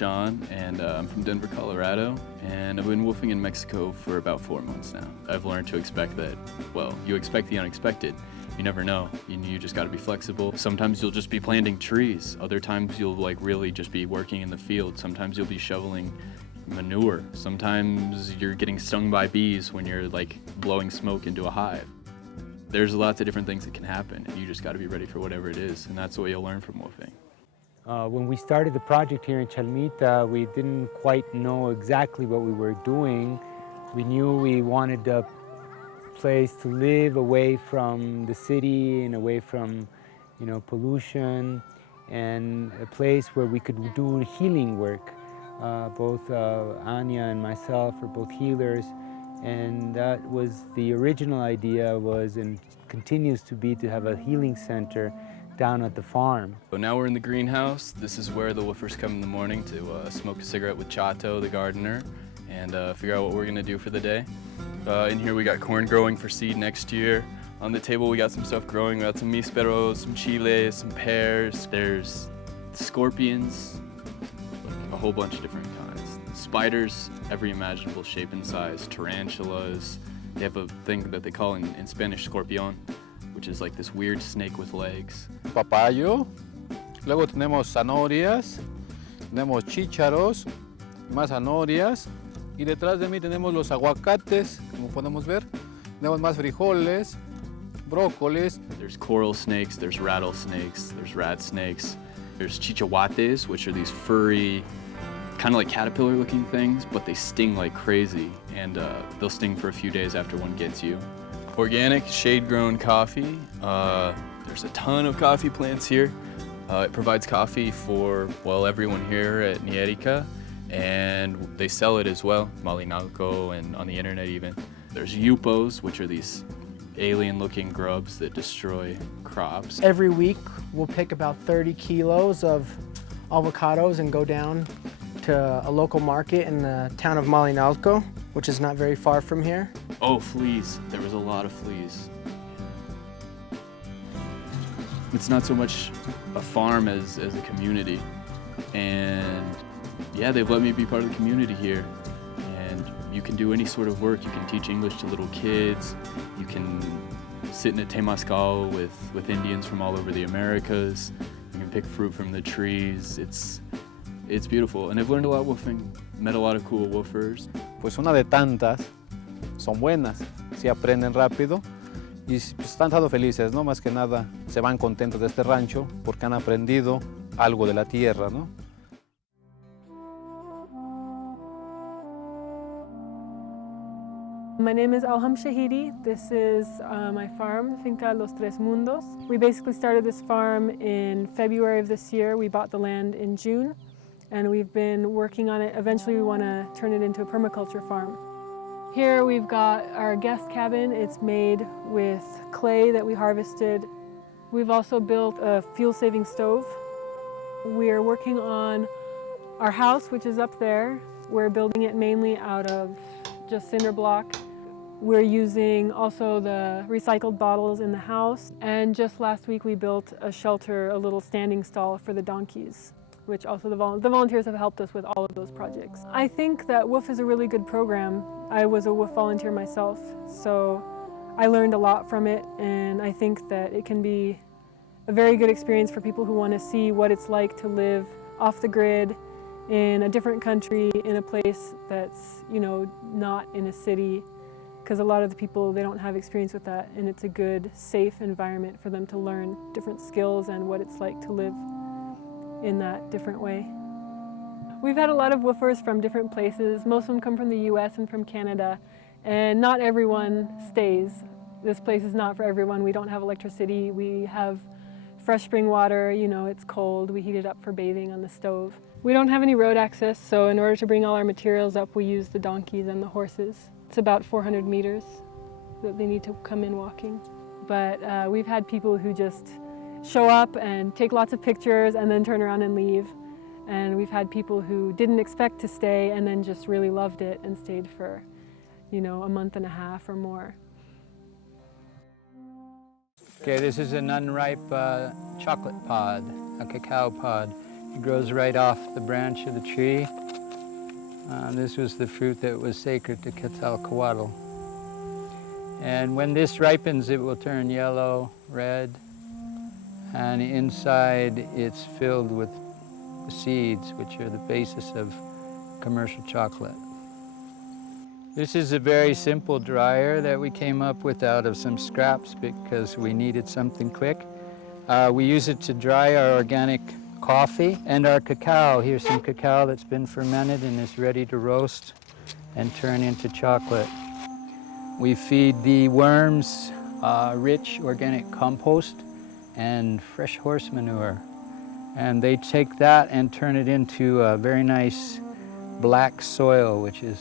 Sean, and I'm from Denver, Colorado, and I've been woofing in Mexico for about 4 months now. I've learned to expect that, well, you expect the unexpected. You never know. You just got to be flexible. Sometimes you'll just be planting trees. Other times you'll like really just be working in the field. Sometimes you'll be shoveling manure. Sometimes you're getting stung by bees when you're like blowing smoke into a hive. There's lots of different things that can happen. You just got to be ready for whatever it is, and that's what you'll learn from woofing. When we started the project here in Chalmita, we didn't quite know exactly what we were doing. We knew we wanted a place to live away from the city and away from, pollution, and a place where we could do healing work. Both Anya and myself are both healers, and that was the original idea, was and continues to be, to have a healing center down at the farm. So now we're in the greenhouse. This is where the woofers come in the morning to smoke a cigarette with Chato, the gardener, and figure out what we're gonna do for the day. In here we got corn growing for seed next year. On the table we got some stuff growing. We got some misperos, some chiles, some pears. There's scorpions, a whole bunch of different kinds. Spiders, every imaginable shape and size. Tarantulas. They have a thing that they call in Spanish scorpion, which is like this weird snake with legs. Papayo, luego tenemos zanahorias, tenemos chícharos, más zanahorias, y detrás de mí tenemos los aguacates, como podemos ver. Tenemos más frijoles, brócolis. There's coral snakes, there's rattlesnakes, there's rat snakes. There's chichahuates, which are these furry, kind of like caterpillar-looking things, but they sting like crazy, and they'll sting for a few days after one gets you. Organic, shade-grown coffee. There's a ton of coffee plants here. It provides coffee for, well, everyone here at Nierica, and they sell it as well, Malinalco and on the internet even. There's yupos, which are these alien-looking grubs that destroy crops. Every week we'll pick about 30 kilos of avocados and go down to a local market in the town of Malinalco, which is not very far from here. Oh, fleas. There was a lot of fleas. It's not so much a farm as a community. And yeah, they've let me be part of the community here. And you can do any sort of work. You can teach English to little kids. You can sit in a temazcal with Indians from all over the Americas. You can pick fruit from the trees. It's beautiful. And I've learned a lot woofing. Met a lot of cool woofers. Pues una de tantas, son buenas, sí aprenden rápido y pues, están estado felices, ¿no? Más que nada se van contentos de este rancho porque han aprendido algo de la tierra, ¿no? My name is Alham Shahidi. This is my farm, Finca Los Tres Mundos. We basically started this farm in February of this year. We bought the land in June, and we've been working on it. Eventually we want to turn it into a permaculture farm. Here we've got our guest cabin. It's made with clay that we harvested. We've also built a fuel-saving stove. We are working on our house, which is up there. We're building it mainly out of just cinder block. We're using also the recycled bottles in the house. And just last week we built a shelter, a little standing stall for the donkeys, which also the volunteers have helped us with all of those projects. I think that WWOOF is a really good program. I was a WWOOF volunteer myself, so I learned a lot from it, and I think that it can be a very good experience for people who want to see what it's like to live off the grid in a different country, in a place that's, not in a city, because a lot of the people, they don't have experience with that, and it's a good, safe environment for them to learn different skills and what it's like to live in that different way. We've had a lot of woofers from different places. Most of them come from the US and from Canada, and not everyone stays. This place is not for everyone. We don't have electricity. We have fresh spring water, it's cold. We heat it up for bathing on the stove. We don't have any road access, so in order to bring all our materials up, we use the donkeys and the horses. It's about 400 meters that they need to come in walking. But we've had people who just show up and take lots of pictures and then turn around and leave. And we've had people who didn't expect to stay and then just really loved it and stayed for, a month and a half or more. Okay, this is an unripe chocolate pod, a cacao pod. It grows right off the branch of the tree. This was the fruit that was sacred to Quetzalcoatl. And when this ripens, it will turn yellow, red, and inside it's filled with seeds, which are the basis of commercial chocolate. This is a very simple dryer that we came up with out of some scraps because we needed something quick. We use it to dry our organic coffee and our cacao. Here's some cacao that's been fermented and is ready to roast and turn into chocolate. We feed the worms rich organic compost and fresh horse manure. And they take that and turn it into a very nice black soil, which is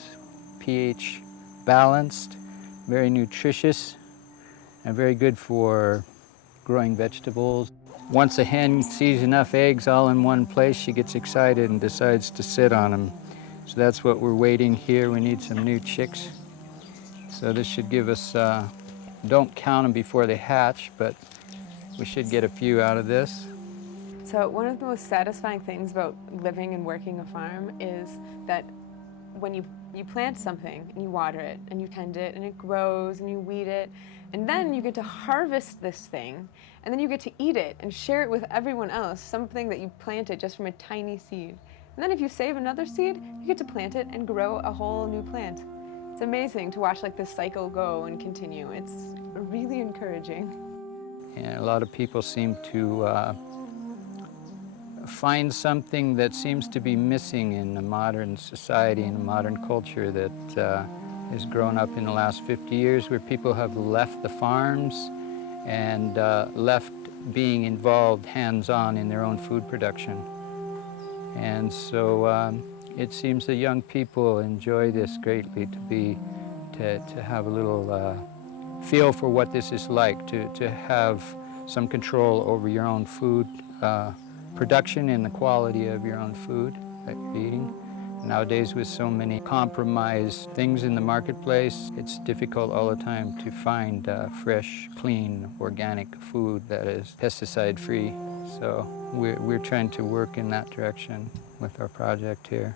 pH balanced, very nutritious, and very good for growing vegetables. Once a hen sees enough eggs all in one place, she gets excited and decides to sit on them. So that's what we're waiting here. We need some new chicks. So this should give us, don't count them before they hatch, but we should get a few out of this. So one of the most satisfying things about living and working a farm is that when you plant something and you water it and you tend it and it grows and you weed it, and then you get to harvest this thing and then you get to eat it and share it with everyone else, something that you planted just from a tiny seed. And then if you save another seed, you get to plant it and grow a whole new plant. It's amazing to watch like this cycle go and continue. It's really encouraging. And a lot of people seem to find something that seems to be missing in the modern society and the modern culture that has grown up in the last 50 years, where people have left the farms and left being involved hands-on in their own food production. And so it seems that young people enjoy this greatly, to have a little feel for what this is like, to have some control over your own food production and the quality of your own food that you're eating. Nowadays, with so many compromised things in the marketplace, it's difficult all the time to find fresh, clean, organic food that is pesticide-free. So we're trying to work in that direction with our project here.